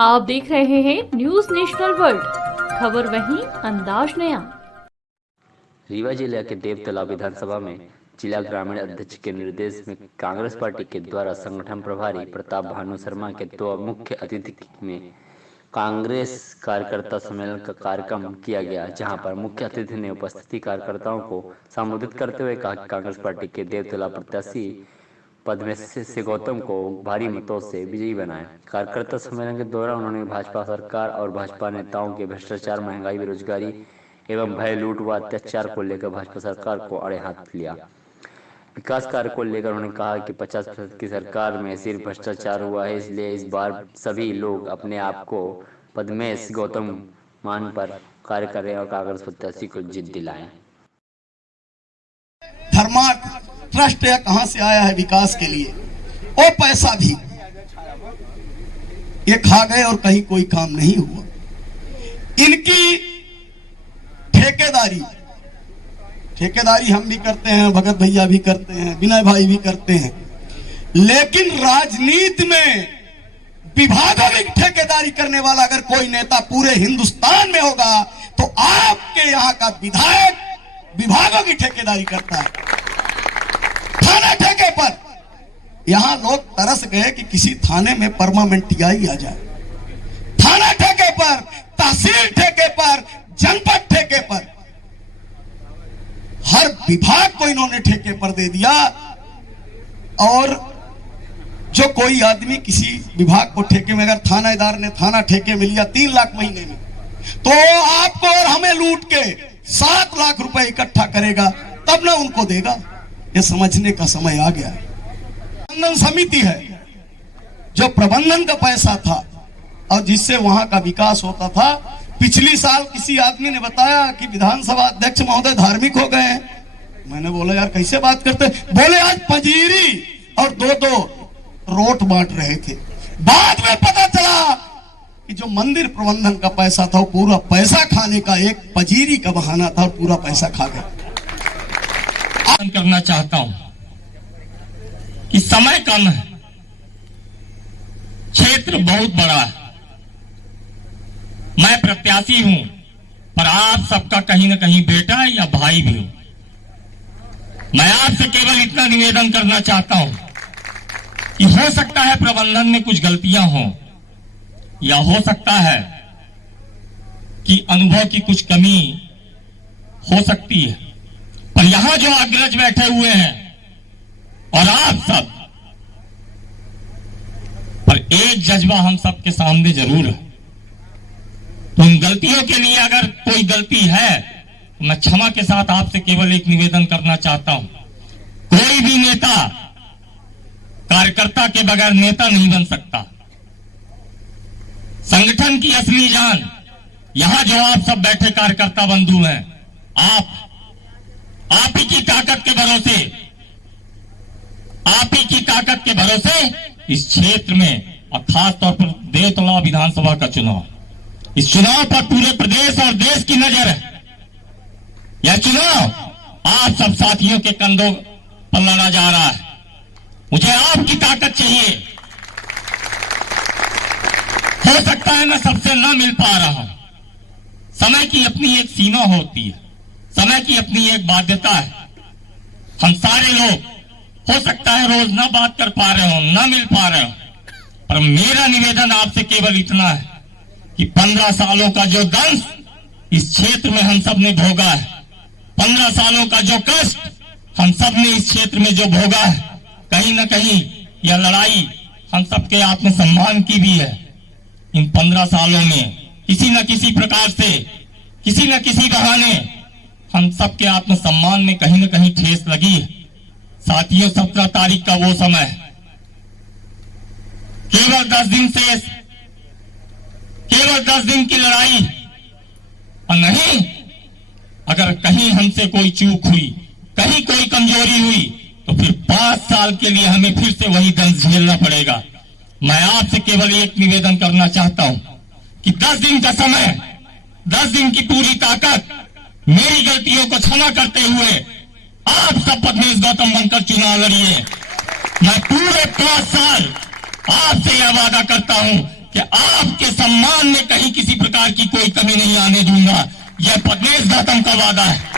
आप देख रहे हैं न्यूज नेशनल वर्ल्ड, खबर वहीं अंदाज नया। रीवा जिला के देवतला विधानसभा में जिला ग्रामीण अध्यक्ष के निर्देश में कांग्रेस पार्टी के द्वारा संगठन प्रभारी प्रताप भानु शर्मा के दो मुख्य अतिथि में कांग्रेस कार्यकर्ता सम्मेलन का कार्यक्रम किया गया, जहां पर मुख्य अतिथि ने उपस्थित कार्यकर्ताओं को संबोधित करते हुए कहा कि कांग्रेस पार्टी के देवतला प्रत्याशी पद्मेश से गौतम को भारी मतों से विजयी बनाया। कार्यकर्ता सम्मेलन के दौरान उन्होंने भाजपा सरकार और भाजपा नेताओं के भ्रष्टाचार, महंगाई, बेरोजगारी एवं भय, लूट व अत्याचार को लेकर भाजपा सरकार को अड़े हाथ लिया। विकास कार्य को लेकर उन्होंने कहा कि 50% की सरकार में सिर्फ भ्रष्टाचार हुआ है, इसलिए इस बार सभी लोग अपने आप को पद्मेश गौतम मान पर कार्य करें और कांग्रेस प्रत्याशी को जीत दिलाएं। धर्मार्थ ट्रस्ट या कहां से आया है विकास के लिए, वो पैसा भी ये खा गए और कहीं कोई काम नहीं हुआ। इनकी ठेकेदारी हम भी करते हैं, भगत भैया भी करते हैं, विनय भाई भी करते हैं, लेकिन राजनीति में विभागों की ठेकेदारी करने वाला अगर कोई नेता पूरे हिंदुस्तान में होगा तो आपके यहाँ का विधायक विभागों की ठेकेदारी करता है। थाना ठेके पर यहां लोग तरस गए कि किसी थाने में परमानेंट टीआई आ जाए। थाना ठेके पर, तहसील ठेके पर, जनपद ठेके पर, हर विभाग को इन्होंने ठेके पर दे दिया। और जो कोई आदमी किसी विभाग को ठेके में, अगर थानेदार ने थाना ठेके में लिया 3 लाख महीने में, तो आपको और हमें लूट के 7 लाख रुपए इकट्ठा करेगा, तब ना उनको देगा। ये समझने का समय आ गया है। प्रबंधन समिति है, जो प्रबंधन का पैसा था और जिससे वहां का विकास होता था। पिछली साल किसी आदमी ने बताया कि विधानसभा अध्यक्ष महोदय धार्मिक हो गए हैं। मैंने बोला यार कैसे बात करते, बोले आज पंजीरी और 2-2 रोट बांट रहे थे। बाद में पता चला कि जो मंदिर प्रबंधन का पैसा था वो पूरा पैसा खाने का एक पंजीरी का बहाना था और पूरा पैसा खा गए। करना चाहता हूं कि समय कम है, क्षेत्र बहुत बड़ा है, मैं प्रत्याशी हूं, पर आप सबका कहीं ना कहीं बेटा या भाई भी हूं। मैं आपसे केवल इतना निवेदन करना चाहता हूं कि हो सकता है प्रबंधन में कुछ गलतियां हों, या हो सकता है कि अनुभव की कुछ कमी हो सकती है, पर यहां जो अग्रज बैठे हुए हैं और आप सब पर एक जज्बा हम सबके सामने जरूर है। तो उन गलतियों के लिए अगर कोई गलती है तो मैं क्षमा के साथ आपसे केवल एक निवेदन करना चाहता हूं। कोई भी नेता कार्यकर्ता के बगैर नेता नहीं बन सकता। संगठन की असली जान यहां जो आप सब बैठे कार्यकर्ता बंधु हैं, आप ही की ताकत के भरोसे, आप ही की ताकत के भरोसे इस क्षेत्र में और खास तौर पर देवतला विधानसभा का चुनाव, इस चुनाव पर पूरे प्रदेश और देश की नजर है। यह चुनाव आप सब साथियों के कंधों पर लड़ा जा रहा है। मुझे आपकी ताकत चाहिए। हो सकता है मैं सबसे न मिल पा रहा हूं। समय की अपनी एक सीमा होती है, समय की अपनी एक बाध्यता है। हम सारे लोग हो सकता है रोज ना बात कर पा रहे हो, ना मिल पा रहे हो, पर मेरा निवेदन आपसे केवल इतना है कि 15 सालों का जो दंश इस क्षेत्र में हम सब ने भोगा है, 15 सालों का जो कष्ट हम सब ने इस क्षेत्र में जो भोगा है, कहीं ना कहीं यह लड़ाई हम सबके आत्मसम्मान की भी है। इन 15 सालों में किसी न किसी प्रकार से, किसी न किसी बहाने हम सबके आत्मसम्मान में कहीं न कहीं ठेस लगी है। साथियों, 17 तारीख का वो समय है, केवल 10 दिन से, केवल 10 दिन की लड़ाई, और नहीं अगर कहीं हमसे कोई चूक हुई, कहीं कोई कमजोरी हुई, तो फिर 5 साल के लिए हमें फिर से वही दंश झेलना पड़ेगा। मैं आपसे केवल एक निवेदन करना चाहता हूं कि 10 दिन का समय, 10 दिन की पूरी ताकत, मेरी गलतियों को क्षमा करते हुए आप सब पद्मेश गौतम बनकर चुनाव लड़िए। मैं पूरे 5 साल आपसे यह वादा करता हूं कि आपके सम्मान में कहीं किसी प्रकार की कोई कमी नहीं आने दूंगा। यह पद्मेश गौतम का वादा है।